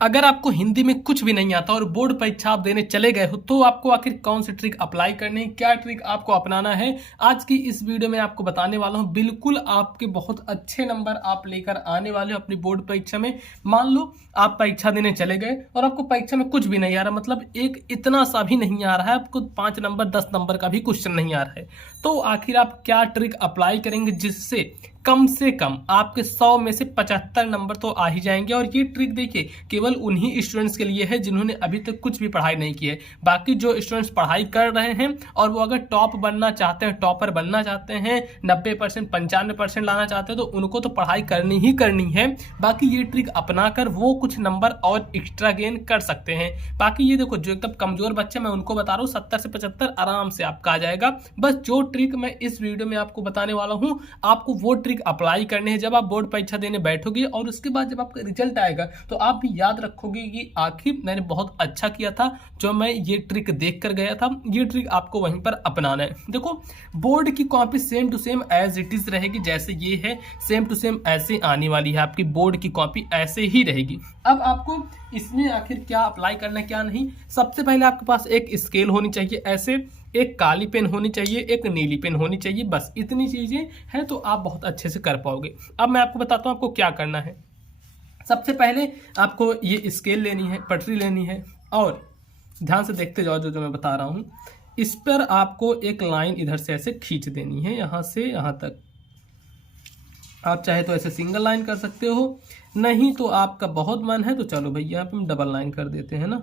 अगर आपको हिंदी में कुछ भी नहीं आता और बोर्ड परीक्षा आप देने चले गए हो तो आपको आखिर कौन सी ट्रिक अप्लाई करनी है, क्या ट्रिक आपको अपनाना है, आज की इस वीडियो में आपको बताने वाला हूं। बिल्कुल आपके बहुत अच्छे नंबर आप लेकर आने वाले हो अपनी बोर्ड परीक्षा में। मान लो आप परीक्षा देने चले गए और आपको परीक्षा में कुछ भी नहीं आ रहा, मतलब एक इतना सा भी नहीं आ रहा है, आपको 5 नंबर 10 नंबर का भी क्वेश्चन नहीं आ रहा है, तो आखिर आप क्या ट्रिक अप्लाई करेंगे जिससे कम से कम आपके 100 में से 75 नंबर तो आ ही जाएंगे। और ये ट्रिक देखिए केवल उन्हीं स्टूडेंट्स के लिए है जिन्होंने अभी तक कुछ भी पढ़ाई नहीं की है। बाकी जो स्टूडेंट्स पढ़ाई कर रहे हैं और वो अगर टॉप बनना चाहते हैं, टॉपर बनना चाहते हैं, 90% 95% लाना चाहते हैं, तो उनको तो पढ़ाई करनी ही करनी है। बाकी ये ट्रिक अपनाकर वो कुछ नंबर और एक्स्ट्रा गेन कर सकते हैं। बाकी ये देखो जो एकदम कमजोर बच्चे मैं उनको बता रहा हूँ 70 से 75 आराम से आपका आ जाएगा। बस जो ट्रिक मैं इस वीडियो में आपको बताने वाला हूँ आपको वो ट्रिक अप्लाई करने हैं जब आप बोर्ड परीक्षा देने बैठोगे, और उसके बाद जब आपका रिजल्ट आएगा तो आप भी याद रखोगे कि आखिर मैंने बहुत अच्छा किया था जो मैं ये ट्रिक देख कर गया था। ये ट्रिक आपको वहीं पर अपनाना है। देखो बोर्ड की copy same to same as it is रहेगी, जैसे ये है सेम टू सेम ऐसे आने वाली है आपकी बोर्ड की कॉपी, ऐसे ही रहेगी। अब आपको इसमें आखिर क्या अप्लाई करना है क्या नहीं, सबसे पहले आपके पास एक स्केल होनी चाहिए, ऐसे एक काली पेन होनी चाहिए, एक नीली पेन होनी चाहिए, बस इतनी चीजें हैं तो आप बहुत अच्छे से कर पाओगे। अब मैं आपको बताता हूं आपको क्या करना है। सबसे पहले आपको ये स्केल लेनी है, पटरी लेनी है, और ध्यान से देखते जाओ जो जो मैं बता रहा हूं। इस पर आपको एक लाइन इधर से ऐसे खींच देनी है, यहां से यहां तक। आप चाहे तो ऐसे सिंगल लाइन कर सकते हो, नहीं तो आपका बहुत मन है तो चलो भैया यहाँ पे हम डबल लाइन कर देते हैं ना।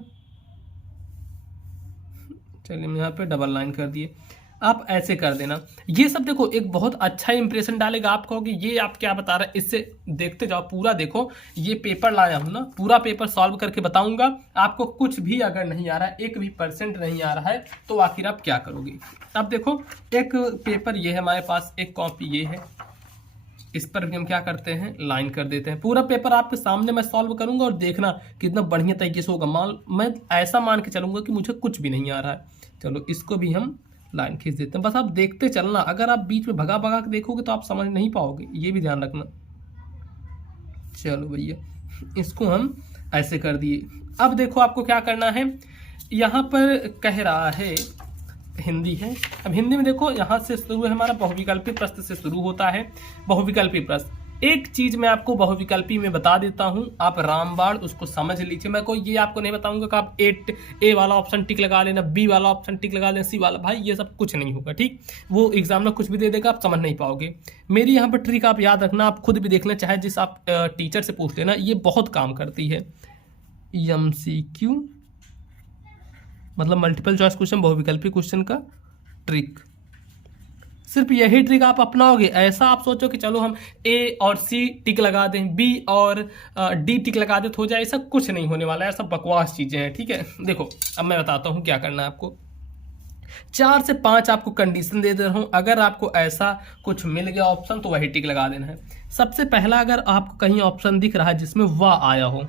चलिए हम यहाँ पे डबल लाइन कर दिए, आप ऐसे कर देना। ये सब देखो एक बहुत अच्छा इंप्रेशन डालेगा। आप कहोगे ये आप क्या बता रहे हैं, इससे देखते जाओ पूरा देखो। ये पेपर लाया हूं ना, पूरा पेपर सॉल्व करके बताऊंगा। आपको कुछ भी अगर नहीं आ रहा है, 1% नहीं आ रहा है, तो आखिर आप क्या करोगे। अब देखो एक पेपर ये है हमारे पास, एक कॉपी ये है, इस पर भी हम क्या करते हैं लाइन कर देते हैं। पूरा पेपर आपके सामने मैं सॉल्व करूंगा और देखना कितना बढ़िया तरीके से होगा। मैं ऐसा मान के चलूंगा कि मुझे कुछ भी नहीं आ रहा है। चलो इसको भी हम लाइन खींच देते हैं, बस आप देखते चलना। अगर आप बीच में भगा भगा के देखोगे तो आप समझ नहीं पाओगे, ये भी ध्यान रखना। चलो भैया इसको हम ऐसे कर दिए। अब देखो आपको क्या करना है, यहाँ पर कह रहा है हिंदी है। अब हिंदी में देखो यहाँ से शुरू है हमारा बहुविकल्पी प्रश्न से शुरू होता है। बहुविकल्पी प्रश्न एक चीज मैं आपको बहुविकल्पी में बता देता हूं, आप रामबाण उसको समझ लीजिए। मैं कोई ये आपको नहीं बताऊंगा कि आप ए वाला ऑप्शन टिक लगा लेना, बी वाला ऑप्शन टिक लगा लेना, सी वाला, भाई ये सब कुछ नहीं होगा, ठीक। वो एग्जाम में कुछ भी दे देगा, आप समझ नहीं पाओगे। मेरी यहाँ पर ट्रिक आप याद रखना, आप खुद भी देखना, चाहे जिस आप टीचर से पूछ लेना, ये बहुत काम करती है। MCQ मतलब मल्टीपल चॉइस क्वेश्चन, बहुविकल्पी क्वेश्चन का ट्रिक। सिर्फ यही ट्रिक आप अपनाओगे। ऐसा आप सोचो कि चलो हम ए और सी टिक लगा दें, बी और डी टिक लगा दें तो हो जाए, ऐसा कुछ नहीं होने वाला है। सब बकवास चीजें हैं, ठीक है। देखो अब मैं बताता हूं क्या करना है आपको। 4 से 5 आपको कंडीशन दे दे रहा हूं, अगर आपको ऐसा कुछ मिल गया ऑप्शन तो वही टिक लगा देना है। सबसे पहला अगर आपको कहीं ऑप्शन दिख रहा है जिसमें वाह आया हो,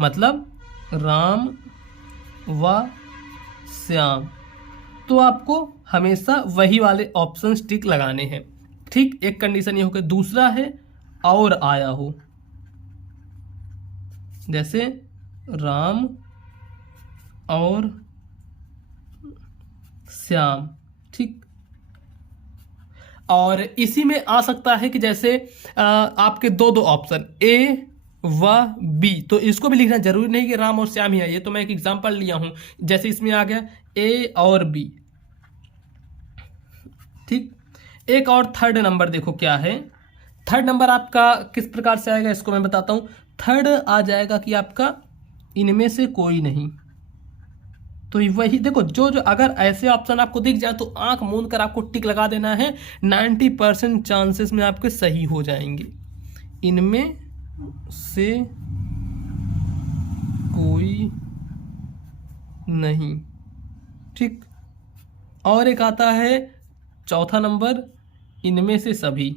मतलब राम व श्याम, तो आपको हमेशा वही वाले ऑप्शन टिक लगाने हैं, ठीक। एक कंडीशन ये हो गया। दूसरा है और आया हो, जैसे राम और श्याम, ठीक। और इसी में आ सकता है कि जैसे आपके दो ऑप्शन ए व बी, तो इसको भी लिखना जरूरी नहीं कि राम और श्याम ही है, ये तो मैं एक एग्जांपल लिया हूं। जैसे इसमें आ गया ए और बी, ठीक। एक और थर्ड नंबर देखो क्या है। थर्ड नंबर आपका किस प्रकार से आएगा इसको मैं बताता हूं। थर्ड आ जाएगा कि आपका इनमें से कोई नहीं, तो वही देखो जो जो अगर ऐसे ऑप्शन आपको दिख जाए तो आंख मूंद कर आपको टिक लगा देना है। 90% चांसेस में आपके सही हो जाएंगे। इनमें से कोई नहीं, ठीक। और एक आता है चौथा नंबर, इनमें से सभी,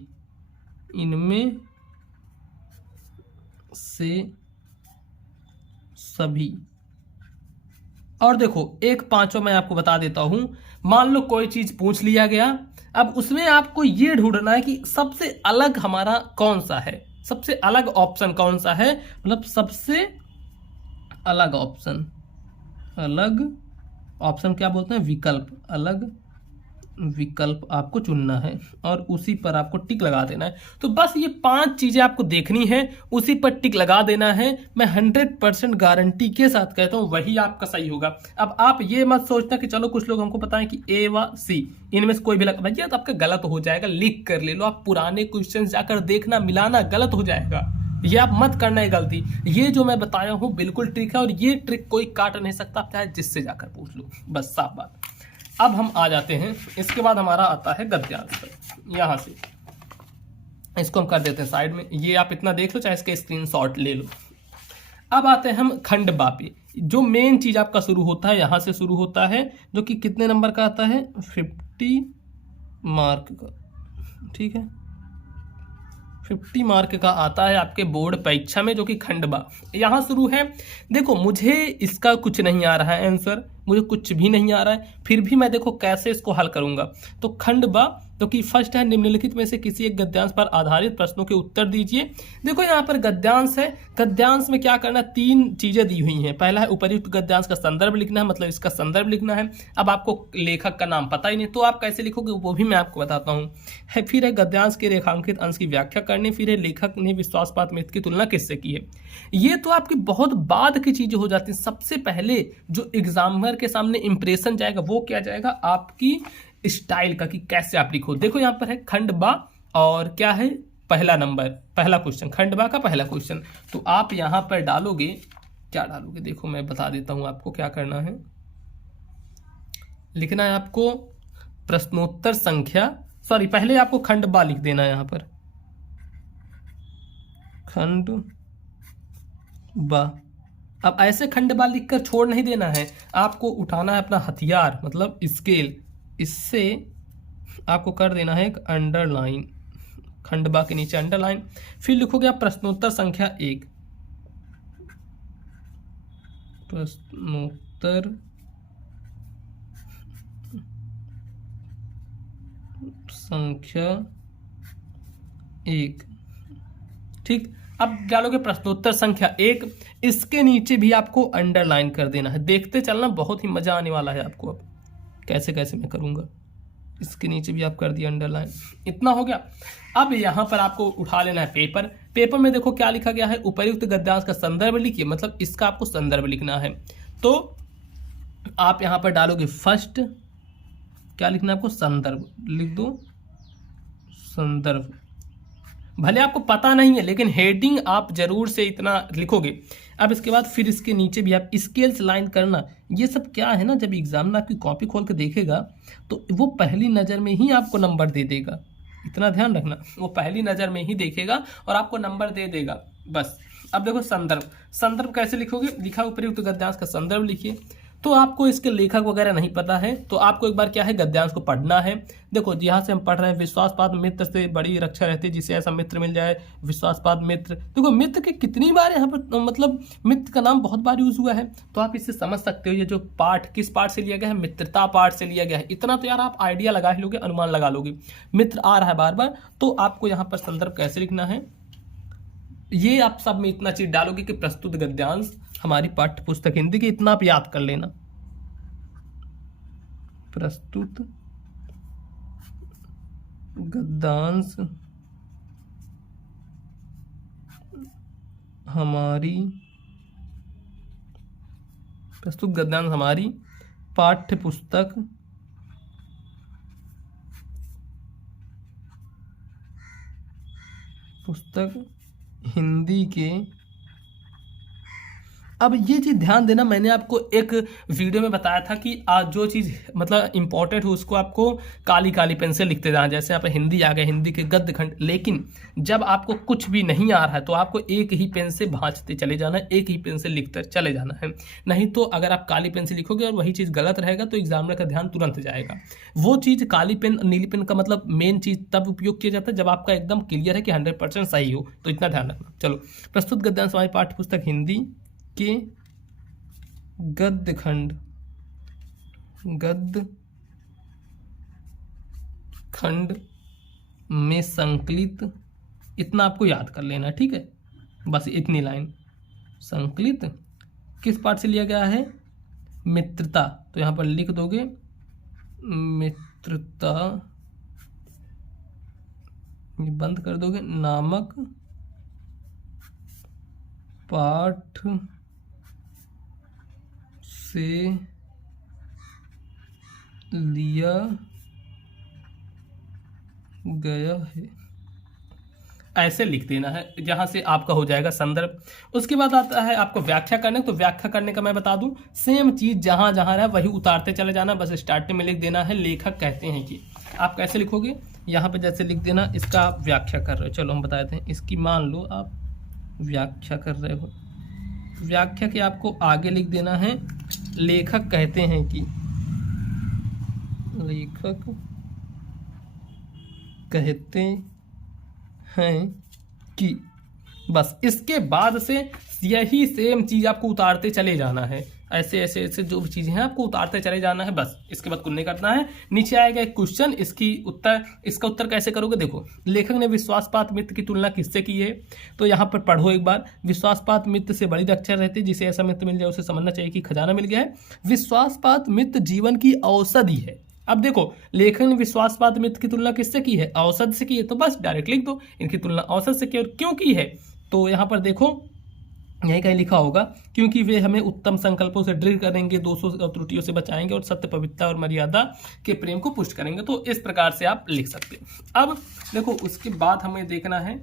इनमें से सभी। और देखो एक पांचों मैं आपको बता देता हूं। मान लो कोई चीज पूछ लिया गया, अब उसमें आपको ये ढूंढना है कि सबसे अलग हमारा कौन सा है, सबसे अलग ऑप्शन कौन सा है, मतलब सबसे अलग ऑप्शन, अलग ऑप्शन क्या बोलते हैं, विकल्प, अलग विकल्प आपको चुनना है और उसी पर आपको टिक लगा देना है। तो बस ये 5 चीजें आपको देखनी है, उसी पर टिक लगा देना है। मैं 100% गारंटी के साथ कहता हूं वही आपका सही होगा। अब आप ये मत सोचना कि चलो कुछ लोग हमको पता है कि ए व सी इनमें से कोई भी लगा, भैया तो आपका गलत हो जाएगा, लिख कर ले लो। आप पुराने क्वेश्चन जाकर देखना, मिलाना, गलत हो जाएगा। ये आप मत करना है गलती। ये जो मैं बताया हूं बिल्कुल ट्रिक है और ये ट्रिक कोई काट नहीं सकता, चाहे जिससे जाकर पूछ लो, बस साफ बात। अब हम आ जाते हैं, इसके बाद हमारा आता है गद्यांश पर। यहां से इसको हम कर देते हैं साइड में, ये आप इतना देख लो, चाहे इसके स्क्रीनशॉट ले लो। अब आते हैं हम खंडवा पे। जो मेन चीज आपका शुरू होता है यहां से शुरू होता है, जो कि कितने नंबर का आता है, 50 मार्क का, ठीक है, 50 मार्क का आता है आपके बोर्ड परीक्षा में, जो कि खंडवा यहां शुरू है। देखो मुझे इसका कुछ नहीं आ रहा है आंसर, मुझे कुछ भी नहीं आ रहा है, फिर भी मैं देखो कैसे इसको हल करूंगा। तो खंडवा तो कि फर्स्ट है, निम्नलिखित में से किसी एक गद्यांश पर आधारित प्रश्नों के उत्तर दीजिए। देखो यहाँ पर गद्यांश है, गद्यांश में क्या करना, 3 चीजें दी हुई हैं। पहला है उपयुक्त गद्यांश का संदर्भ लिखना है, मतलब इसका संदर्भ लिखना है। अब आपको लेखक का नाम पता ही नहीं, तो आप कैसे लिखोगे वो भी मैं आपको बताता हूँ। फिर है गद्यांश के रेखांकित अंश की व्याख्या करनी, फिर है लेखक ने विश्वासपात मित्र की तुलना किससे की है। ये तो आपकी बहुत बाद की चीजें हो जाती हैं। सबसे पहले जो एग्जामिनर के सामने इंप्रेशन जाएगा वो क्या जाएगा, आपकी स्टाइल का, कि कैसे आप लिखो। देखो यहाँ पर है खंडवा और क्या है, पहला नंबर, पहला क्वेश्चन, खंडवा का पहला क्वेश्चन। तो आप यहां पर डालोगे, क्या डालोगे, देखो मैं बता देता हूं आपको क्या करना है। लिखना है आपको प्रश्नोत्तर संख्या, सॉरी पहले आपको खंडवा लिख देना है यहां पर, खंडवा। अब ऐसे खंडवा लिखकर छोड़ नहीं देना है, आपको उठाना है अपना हथियार, मतलब स्केल, इससे आपको कर देना है एक अंडरलाइन, खंडवा के नीचे अंडरलाइन। फिर लिखोगे आप प्रश्नोत्तर संख्या 1, प्रश्नोत्तर संख्या 1, ठीक। अब डालोगे प्रश्नोत्तर संख्या 1, इसके नीचे भी आपको अंडरलाइन कर देना है। देखते चलना, बहुत ही मजा आने वाला है आपको। अब कैसे कैसे मैं करूंगा, इसके नीचे भी आप कर दिया अंडरलाइन, इतना हो गया। अब यहां पर आपको उठा लेना है पेपर। पेपर में देखो क्या लिखा गया है, उपयुक्त गद्यांश का संदर्भ लिखिए, मतलब इसका आपको संदर्भ लिखना है। तो आप यहां पर डालोगे फर्स्ट, क्या लिखना है आपको, संदर्भ लिख दो, संदर्भ। भले आपको पता नहीं है लेकिन हेडिंग आप जरूर से इतना लिखोगे। अब इसके बाद फिर इसके नीचे भी आप स्केल्स लाइन करना। ये सब क्या है ना, जब एग्जामिनर आपकी कॉपी खोल के देखेगा तो वो पहली नज़र में ही आपको नंबर दे देगा, इतना ध्यान रखना। वो पहली नज़र में ही देखेगा और आपको नंबर दे देगा, बस। अब देखो संदर्भ, संदर्भ कैसे लिखोगे, लिखा उपयुक्त गद्यांश का संदर्भ लिखिए। तो आपको इसके लेखक वगैरह नहीं पता है तो आपको एक बार क्या है, गद्यांश को पढ़ना है। देखो यहाँ से हम पढ़ रहे हैं, विश्वासपात मित्र से बड़ी रक्षा रहती है, जिसे ऐसा मित्र मिल जाए, विश्वासपात मित्र। देखो मित्र के कितनी बार यहाँ पर, मतलब मित्र का नाम बहुत बार यूज हुआ है, तो आप इससे समझ सकते हो ये जो पाठ किस पाठ से लिया गया है, मित्रता पाठ से लिया गया है। इतना तो यार आप आइडिया लगा ही लोगे, अनुमान लगा लोगे, मित्र आ रहा है बार बार। तो आपको यहाँ पर संदर्भ कैसे लिखना है, ये आप सब में इतना चीज डालोगे कि प्रस्तुत गद्यांश हमारी पाठ्य पुस्तक हिंदी की, इतना आप याद कर लेना, प्रस्तुत गद्यांश हमारी, प्रस्तुत गद्यांश हमारी पाठ्य पुस्तक हिंदी के। अब ये चीज़ ध्यान देना, मैंने आपको एक वीडियो में बताया था कि आज जो चीज़ मतलब इंपॉर्टेंट हो उसको आपको काली काली पेन से लिखते जाना। जैसे यहाँ पे हिंदी आ गया, हिंदी के गद्य खंड, लेकिन जब आपको कुछ भी नहीं आ रहा है तो आपको एक ही पेन से भांजते चले जाना है, एक ही पेन से लिखते चले जाना है। नहीं तो अगर आप काली पेन से लिखोगे और वही चीज़ गलत रहेगा तो एग्जामिनर का ध्यान तुरंत जाएगा। वो चीज़ काली पेन नीली पेन का मतलब मेन चीज़ तब उपयोग किया जाता है जब आपका एकदम क्लियर है कि 100% सही हो, तो इतना ध्यान रखना। चलो, प्रस्तुत गद्यांश हमारी पाठ्य पुस्तक हिंदी के गद्य खंड में संकलित, इतना आपको याद कर लेना, ठीक है, बस इतनी लाइन, संकलित किस पाठ से लिया गया है? मित्रता। तो यहाँ पर लिख दोगे मित्रता, बंद कर दोगे, नामक पाठ से लिया गया है। ऐसे लिख देना है, जहां से आपका हो जाएगा संदर्भ। उसके बाद आता है आपको व्याख्या करने। तो व्याख्या करने का मैं बता दूं, सेम चीज जहां जहां रहा वही उतारते चले जाना, बस स्टार्टिंग में लिख देना है लेखक कहते हैं कि। आप कैसे लिखोगे? यहाँ पे जैसे लिख देना, इसका आप व्याख्या कर रहे हो, चलो हम बता देते हैं। इसकी मान लो आप व्याख्या कर रहे हो, व्याख्या के आपको आगे लिख देना है लेखक कहते हैं कि, लेखक कहते हैं कि। बस इसके बाद से यही सेम चीज आपको उतारते चले जाना है, ऐसे ऐसे ऐसे जो भी चीजें हैं आपको उतारते चले जाना है। बस इसके बाद कुछ नहीं करना है। नीचे आएगा एक क्वेश्चन, इसका उत्तर कैसे करोगे? देखो, लेखक ने विश्वासपात मित्र की तुलना किससे की है? तो यहाँ पर पढ़ो एक बार। विश्वासपात मित्र से बड़ी अक्षर रहती, जिसे ऐसा मित्र मिल जाए उसे समझना चाहिए कि खजाना मिल गया है। विश्वासपात मित्र जीवन की औषधि है। अब देखो, लेखक ने विश्वासपात मित्र की तुलना किससे की है? औषध से की है। तो बस डायरेक्ट लिख दो, इनकी तुलना औषध से की। और क्यों की है? तो यहाँ पर देखो, यही कहीं लिखा होगा, क्योंकि वे हमें उत्तम संकल्पों से दृढ़ करेंगे, दोषों और त्रुटियों से बचाएंगे और सत्य, पवित्रता और मर्यादा के प्रेम को पुष्ट करेंगे। तो इस प्रकार से आप लिख सकते हैं। अब देखो, उसके बाद हमें देखना है,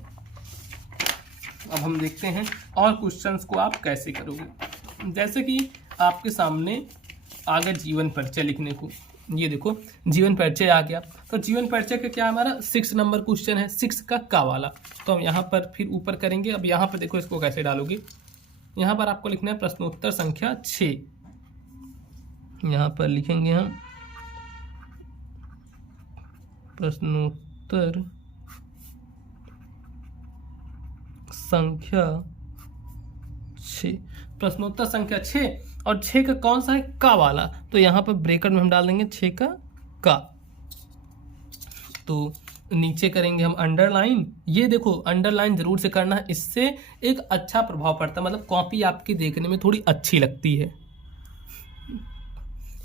अब हम देखते हैं और क्वेश्चंस को आप कैसे करोगे। जैसे कि आपके सामने आ गया जीवन परिचय लिखने को, ये देखो जीवन परिचय आ गया। तो जीवन परिचय का क्या हमारा 6 नंबर क्वेश्चन है, 6 का वाला। तो हम यहाँ पर फिर ऊपर करेंगे। अब यहाँ पर देखो, इसको कैसे डालोगे? यहाँ पर आपको लिखना है प्रश्नोत्तर संख्या 6। यहाँ पर लिखेंगे हम प्रश्नोत्तर संख्या 6, प्रश्नोत्तर संख्या 6। और 6 का कौन सा है? का वाला। तो यहाँ पर ब्रैकेट में हम डाल देंगे 6 का। तो नीचे करेंगे हम अंडरलाइन। ये देखो, अंडरलाइन जरूर से करना है, इससे एक अच्छा प्रभाव पड़ता है, मतलब कॉपी आपकी देखने में थोड़ी अच्छी लगती है।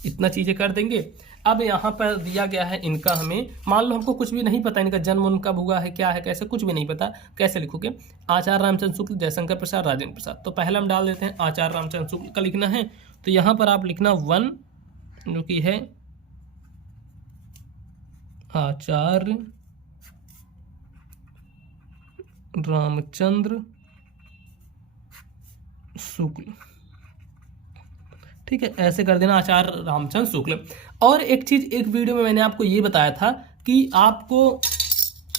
इतना चीजें कर देंगे। अब यहाँ पर दिया गया है इनका, हमें मान लो हमको कुछ भी नहीं पता, इनका जन्म उनका हुआ है क्या है कैसे, कुछ भी नहीं पता, कैसे लिखोगे? आचार्य रामचंद्र शुक्ल, जयशंकर प्रसाद, राजेंद्र प्रसाद। तो पहले हम डाल देते हैं आचार्य रामचंद्र शुक्ल का लिखना है। तो यहाँ पर आप लिखना 1, जो कि है आचार्य रामचंद्र शुक्ल। ठीक है, ऐसे कर देना आचार्य रामचंद्र शुक्ल। और एक चीज, एक वीडियो में मैंने आपको ये बताया था कि आपको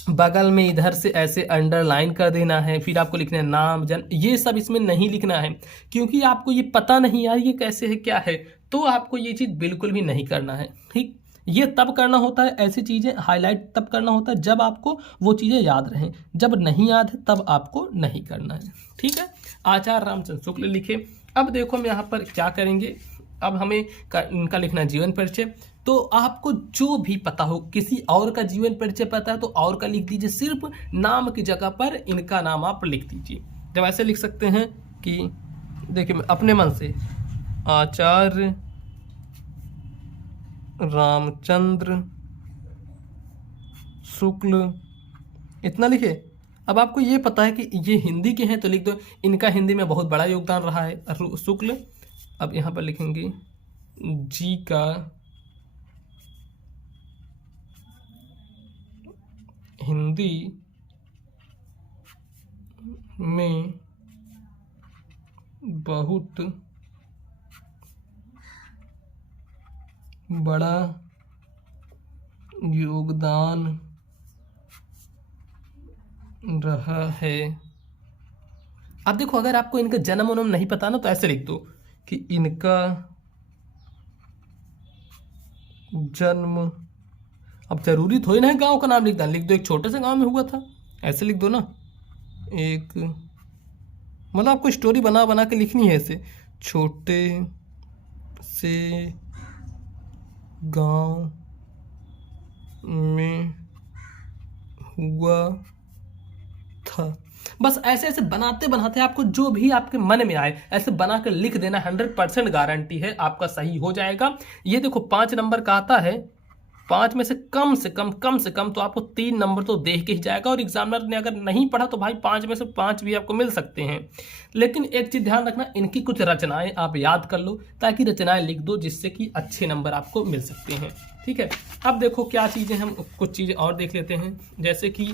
बगल में इधर से ऐसे अंडरलाइन कर देना है, फिर आपको लिखना है नाम, जन्म, ये सब इसमें नहीं लिखना है, क्योंकि आपको ये पता नहीं यार ये कैसे है क्या है, तो आपको ये चीज बिल्कुल भी नहीं करना है। ठीक, ये तब करना होता है, ऐसी चीजें हाईलाइट तब करना होता है जब आपको वो चीजें याद रहें, जब नहीं याद है तब आपको नहीं करना है। ठीक है, आचार्य रामचंद्र शुक्ल लिखे। अब देखो हम यहाँ पर क्या करेंगे, अब हमें इनका लिखना है जीवन परिचय। तो आपको जो भी पता हो, किसी और का जीवन परिचय पता है तो और का लिख दीजिए, सिर्फ नाम की जगह पर इनका नाम आप लिख दीजिए। जब ऐसे लिख सकते हैं कि देखिए अपने मन से आचार्य रामचंद्र शुक्ल, इतना लिखे। अब आपको ये पता है कि ये हिंदी के हैं तो लिख दो, इनका हिंदी में बहुत बड़ा योगदान रहा है शुक्ल। अब यहाँ पर लिखेंगे जी का हिंदी में बहुत बड़ा योगदान रहा है। अब देखो, अगर आपको इनका जन्म उन्म नहीं पता ना, तो ऐसे लिख दो कि इनका जन्म, अब जरूरी थोड़ी ना है गांव का नाम लिख दो, एक छोटे से गांव में हुआ था, ऐसे लिख दो ना। एक मतलब आपको स्टोरी बना बना के लिखनी है, ऐसे छोटे से गांव में हुआ था। बस ऐसे ऐसे बनाते बनाते आपको जो भी आपके मन में आए ऐसे बना कर लिख देना, 100% गारंटी है आपका सही हो जाएगा। ये देखो 5 नंबर का आता है, 5 में से कम से कम तो आपको 3 नंबर तो देख के ही जाएगा। और एग्जामिनर ने अगर नहीं पढ़ा तो भाई 5 में से 5 भी आपको मिल सकते हैं। लेकिन एक चीज ध्यान रखना, इनकी कुछ रचनाएं आप याद कर लो, ताकि रचनाएं लिख दो जिससे कि अच्छे नंबर आपको मिल सकते हैं। ठीक है, अब देखो क्या चीजें, हम कुछ चीजें और देख लेते हैं। जैसे कि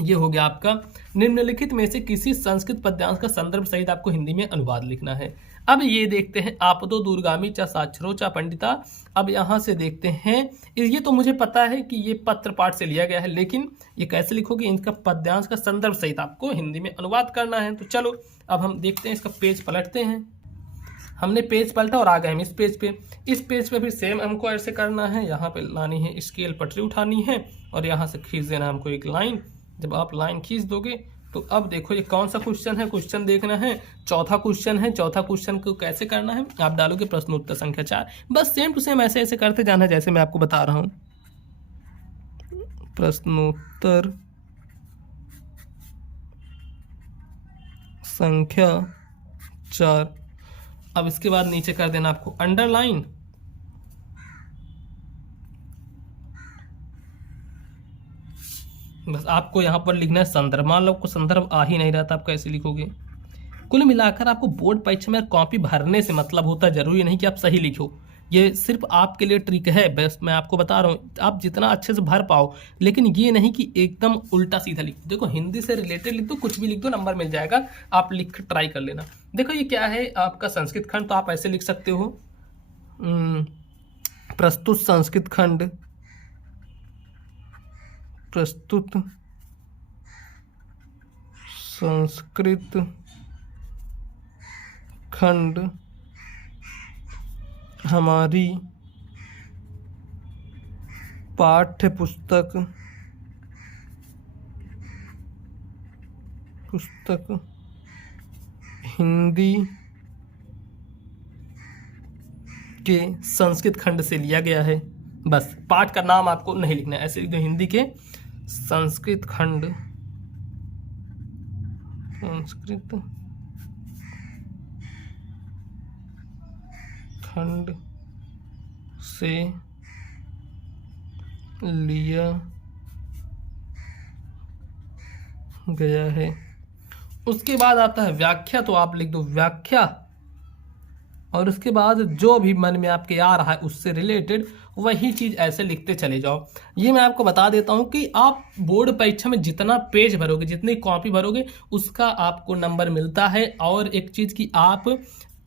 ये हो गया आपका, निम्नलिखित में से किसी संस्कृत पद्यांश का संदर्भ सहित आपको हिंदी में अनुवाद लिखना है। अब ये देखते हैं, आपदो दूरगामी चा साक्षरो चा पंडिता। अब यहाँ से देखते हैं, ये तो मुझे पता है कि ये पत्र पाठ से लिया गया है, लेकिन ये कैसे लिखोगे, इनका पद्यांश का संदर्भ सहित आपको हिंदी में अनुवाद करना है। तो चलो अब हम देखते हैं, इसका पेज पलटते हैं। हमने पेज पलटा और आ गए हम इस पेज पे। इस पेज पे भी सेम हमको ऐसे करना है, यहाँ पे लानी है स्केल पटरी उठानी है और यहाँ से खींच देना हमको एक लाइन। जब आप लाइन खींच दोगे तो अब देखो ये कौन सा क्वेश्चन है, क्वेश्चन देखना है, चौथा क्वेश्चन है। चौथा क्वेश्चन को कैसे करना है, आप डालोगे प्रश्नोत्तर संख्या 4। बस सेम टू सेम ऐसे ऐसे करते जाना जैसे मैं आपको बता रहा हूँ। प्रश्नोत्तर संख्या 4। अब इसके बाद नीचे कर देना आपको अंडरलाइन। बस आपको यहाँ पर लिखना है संदर्भ। मान लो आपको संदर्भ आ ही नहीं रहा था, आप कैसे लिखोगे। कुल मिलाकर आपको बोर्ड परीक्षा में कॉपी भरने से मतलब होता है, जरूरी नहीं कि आप सही लिखो। ये सिर्फ आपके लिए ट्रिक है, बस मैं आपको बता रहा हूँ, आप जितना अच्छे से भर पाओ। लेकिन ये नहीं कि एकदम उल्टा सीधा लिख दो। देखो हिंदी से रिलेटेड लिख दो, कुछ भी लिख दो, नंबर मिल जाएगा। आप लिख ट्राई कर लेना। देखो ये क्या है आपका संस्कृत खंड, तो आप ऐसे लिख सकते हो, प्रस्तुत संस्कृत खंड, प्रस्तुत संस्कृत खंड हमारी पाठ्य पुस्तक हिंदी के संस्कृत खंड से लिया गया है। बस पाठ का नाम आपको नहीं लिखना है, ऐसे लिख दो हिंदी के संस्कृत खंड से लिया गया है। उसके बाद आता है व्याख्या, तो आप लिख दो व्याख्या। और उसके बाद जो भी मन में आपके आ रहा है उससे रिलेटेड वही चीज ऐसे लिखते चले जाओ। ये मैं आपको बता देता हूं कि आप बोर्ड परीक्षा में जितना पेज भरोगे, जितनी कॉपी भरोगे, उसका आपको नंबर मिलता है। और एक चीज कि आप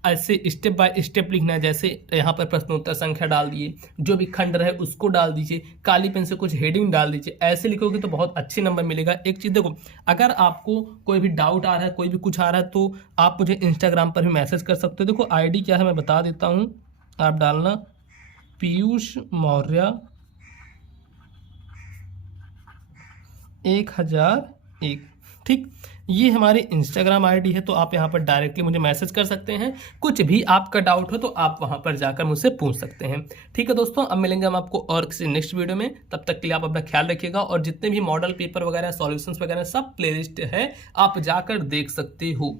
ऐसे स्टेप बाय स्टेप लिखना है। जैसे यहाँ पर प्रश्नोत्तर संख्या डाल दिए, जो भी खंड रहे उसको डाल दीजिए, काली पेन से कुछ हेडिंग डाल दीजिए। ऐसे लिखोगे तो बहुत अच्छे नंबर मिलेगा। एक चीज़ देखो, अगर आपको कोई भी डाउट आ रहा है, कोई भी कुछ आ रहा है, तो आप मुझे इंस्टाग्राम पर भी मैसेज कर सकते हो। देखो आईडी क्या है मैं बता देता हूँ, आप डालना पीयूष मौर्य 1001। ठीक, ये हमारी इंस्टाग्राम आईडी है, तो आप यहाँ पर डायरेक्टली मुझे मैसेज कर सकते हैं। कुछ भी आपका डाउट हो तो आप वहाँ पर जाकर मुझसे पूछ सकते हैं। ठीक है दोस्तों, अब मिलेंगे हम आपको और किसी नेक्स्ट वीडियो में। तब तक के लिए आप अपना ख्याल रखिएगा। और जितने भी मॉडल पेपर वगैरह, सॉल्यूशंस वगैरह सब प्लेलिस्ट है, आप जाकर देख सकते हो।